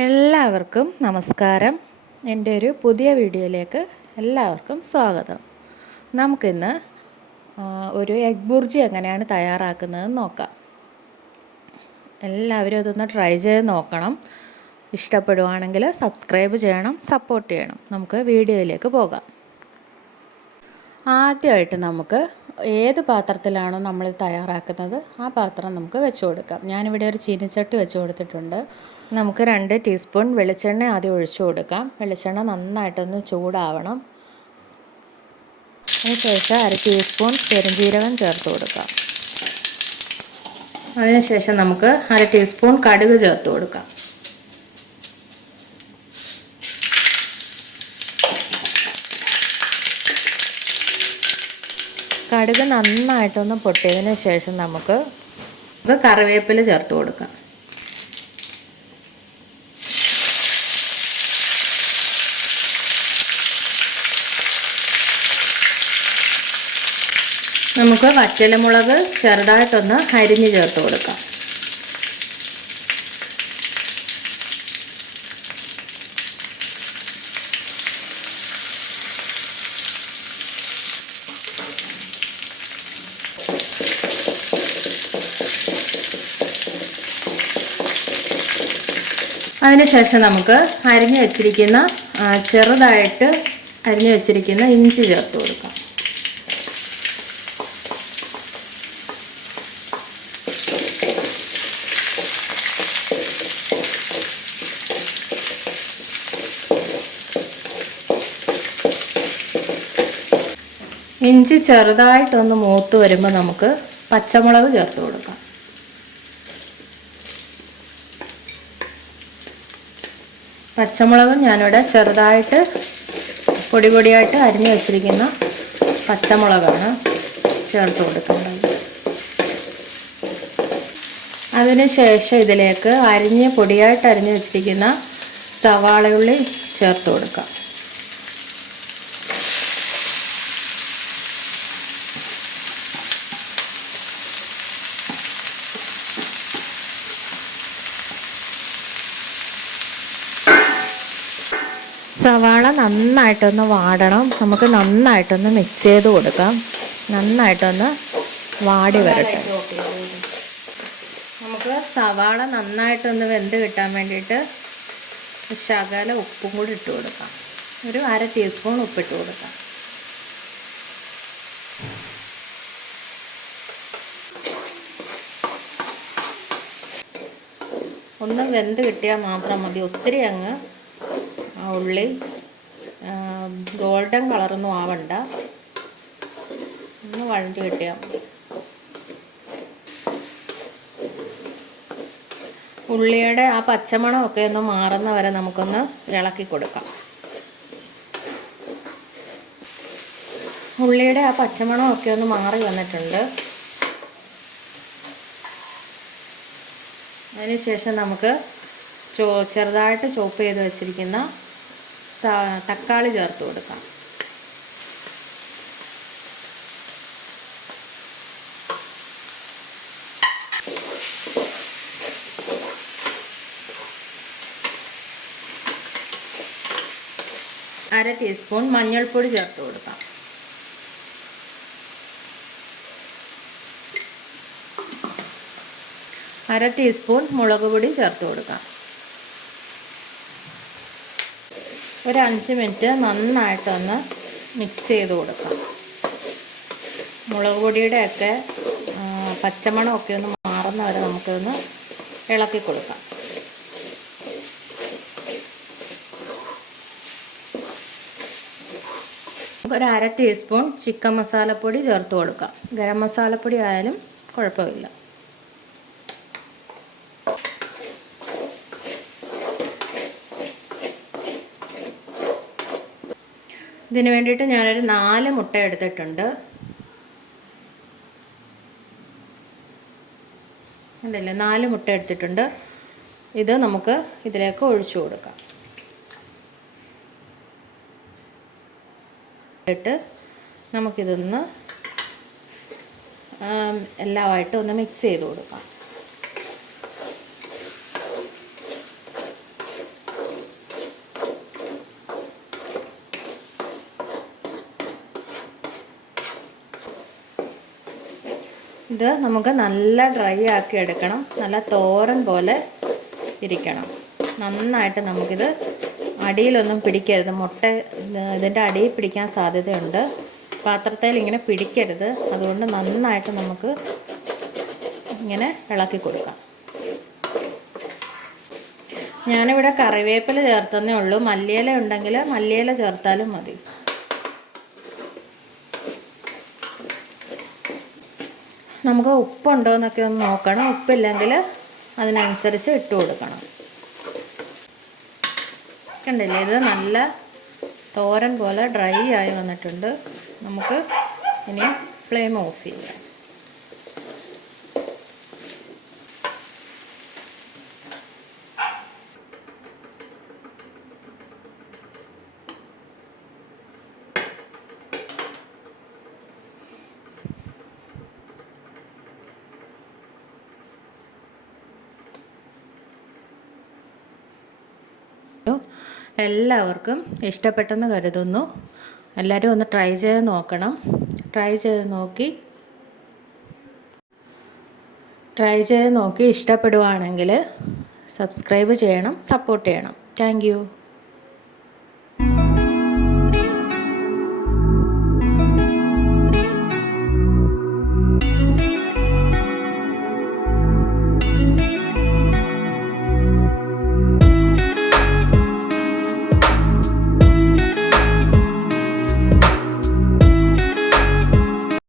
എല്ലാവർക്കും നമസ്കാരം. എൻ്റെ ഒരു പുതിയ വീഡിയോയിലേക്ക് എല്ലാവർക്കും സ്വാഗതം. നമുക്കിന്ന് ഒരു എഗ് ബുർജി എങ്ങനെയാണ് തയ്യാറാക്കുന്നതെന്ന് നോക്കാം. എല്ലാവരും അതൊന്ന് ട്രൈ ചെയ്ത് നോക്കണം. ഇഷ്ടപ്പെടുവാണെങ്കിൽ സബ്സ്ക്രൈബ് ചെയ്യണം, സപ്പോർട്ട് ചെയ്യണം. നമുക്ക് വീഡിയോയിലേക്ക് പോകാം. ആദ്യമായിട്ട് നമുക്ക് ഏത് പാത്രത്തിലാണോ നമ്മൾ തയ്യാറാക്കുന്നത് ആ പാത്രം നമുക്ക് വെച്ച് കൊടുക്കാം. ഞാനിവിടെ ഒരു ചീനിച്ചട്ടി വെച്ച് കൊടുത്തിട്ടുണ്ട്. നമുക്ക് 2 ടീസ്പൂൺ വെളിച്ചെണ്ണ ആദ്യം ഒഴിച്ചു കൊടുക്കാം. വെളിച്ചെണ്ണ നന്നായിട്ടൊന്ന് ചൂടാവണം. അതിനുശേഷം 1/2 ടീസ്പൂൺ പെരുംജീരകം ചേർത്ത് കൊടുക്കാം. അതിനുശേഷം നമുക്ക് 1/2 ടീസ്പൂൺ കടുക് ചേർത്ത് കൊടുക്കാം. കടുക് നന്നായിട്ടൊന്ന് പൊട്ടിയതിന് ശേഷം നമുക്ക് കറിവേപ്പില ചേർത്ത് കൊടുക്കാം. നമുക്ക് വറ്റൽമുളക് ചെറുതായിട്ടൊന്ന് അരിഞ്ഞ് ചേർത്ത് കൊടുക്കാം. അതിനുശേഷം നമുക്ക് ചെറുതായിട്ട് അരിഞ്ഞു വെച്ചിരിക്കുന്ന ഇഞ്ചി ചേർത്ത് കൊടുക്കാം. ഇഞ്ചി ചെറുതായിട്ടൊന്ന് മൂത്ത് വരുമ്പോൾ നമുക്ക് പച്ചമുളക് ചേർത്ത് കൊടുക്കാം. പച്ചമുളകും ഞാനിവിടെ ചെറുതായിട്ട് പൊടിയായിട്ട് അരിഞ്ഞു വെച്ചിരിക്കുന്ന പച്ചമുളകാണ് ചേർത്ത് കൊടുക്കേണ്ടത്. അതിനുശേഷം ഇതിലേക്ക് പൊടിയായിട്ട് അരിഞ്ഞു വെച്ചിരിക്കുന്ന സവാളയുള്ളി ചേർത്ത് കൊടുക്കാം. സവാള നന്നായിട്ടൊന്ന് വാടണം. നമുക്ക് നന്നായിട്ടൊന്ന് മിക്സ് ചെയ്ത് കൊടുക്കാം. നന്നായിട്ടൊന്ന് വാടി വരട്ടെ. നമുക്ക് സവാള നന്നായിട്ടൊന്ന് വെന്ത് കിട്ടാൻ വേണ്ടിയിട്ട് ശകലം ഉപ്പും കൂടി ഇട്ട് കൊടുക്കാം. ഒരു 1/2 ടീസ്പൂൺ ഉപ്പിട്ട് കൊടുക്കാം. ഒന്ന് വെന്ത് കിട്ടിയാൽ മാത്രം മതി. ഒത്തിരി അങ്ങ് ഉള്ളി ഗോൾഡൻ കളറൊന്നും ആവണ്ട. ഒന്ന് വഴണ്ടി കിട്ടിയാൽ മതി. ഉള്ളിയുടെ ആ പച്ചമണമൊക്കെ ഒന്ന് മാറുന്ന വരെ നമുക്കൊന്ന് ഇളക്കി കൊടുക്കാം. ഉള്ളിയുടെ ആ പച്ചമണമൊക്കെ ഒന്ന് മാറി വന്നിട്ടുണ്ട്. അതിനുശേഷം നമുക്ക് ചെറുതായിട്ട് ചോപ്പ് ചെയ്ത് വെച്ചിരിക്കുന്ന തക്കാളി ചേർത്ത് കൊടുക്കാം. അര ടീസ്പൂൺ മഞ്ഞൾപ്പൊടി ചേർത്ത് കൊടുക്കാം. അര ടീസ്പൂൺ മുളക് പൊടി ചേർത്ത് കൊടുക്കാം. ഒരു 5 മിനിറ്റ് നന്നായിട്ടൊന്ന് മിക്സ് ചെയ്ത് കൊടുക്കാം. മുളക് പൊടിയുടെയൊക്കെ പച്ചമണമൊക്കെ ഒന്ന് മാറുന്ന വരെ നമുക്കൊന്ന് ഇളക്കി കൊടുക്കാം. ഒരു 1/2 ടീസ്പൂൺ ചിക്കൻ മസാലപ്പൊടി ചേർത്ത് കൊടുക്കാം. ഗരം മസാലപ്പൊടി ആയാലും കുഴപ്പമില്ല. ഇതിന് വേണ്ടിയിട്ട് ഞാനൊരു 4 മുട്ട എടുത്തിട്ടുണ്ട്. ഉണ്ടല്ലേ, 4 മുട്ട എടുത്തിട്ടുണ്ട്. ഇത് നമുക്ക് ഇതിലേക്ക് ഒഴിച്ചു കൊടുക്കാം. നമുക്കിതൊന്ന് എല്ലാമായിട്ട് ഒന്ന് മിക്സ് ചെയ്ത് കൊടുക്കാം. ഇത് നമുക്ക് നല്ല ഡ്രൈ ആക്കി എടുക്കണം. നല്ല തോരൻ പോലെ ഇരിക്കണം. നന്നായിട്ട് നമുക്കിത് അടിയിലൊന്നും പിടിക്കരുത്. മുട്ട ഇതിൻ്റെ അടിയിൽ പിടിക്കാൻ സാധ്യതയുണ്ട്. പാത്രത്തിൽ ഇങ്ങനെ പിടിക്കരുത്. അതുകൊണ്ട് നന്നായിട്ട് നമുക്ക് ഇങ്ങനെ ഇളക്കി കൊടുക്കാം. ഞാനിവിടെ കറിവേപ്പില ചേർത്തന്നേ ഉള്ളൂ. മല്ലിയില ഉണ്ടെങ്കിൽ മല്ലിയില ചേർത്താലും മതി. നമുക്ക് ഉപ്പുണ്ടോ എന്നൊക്കെ ഒന്ന് നോക്കണം. ഉപ്പില്ലെങ്കിൽ അതിനനുസരിച്ച് ഇട്ട് കൊടുക്കണം. കണ്ടില്ലേ, ഇത് നല്ല തോരൻ പോലെ ഡ്രൈ ആയി വന്നിട്ടുണ്ട്. നമുക്ക് ഇനി ഫ്ലെയിം ഓഫ് ചെയ്യാം. എല്ലാവർക്കും ഇഷ്ടപ്പെട്ടെന്ന് കരുതുന്നു. എല്ലാവരും ഒന്ന് ട്രൈ ചെയ്ത് നോക്കണം. ട്രൈ ചെയ്ത് നോക്കി ഇഷ്ടപ്പെടുവാണെങ്കിൽ സബ്സ്ക്രൈബ് ചെയ്യണം, സപ്പോർട്ട് ചെയ്യണം. Thank you.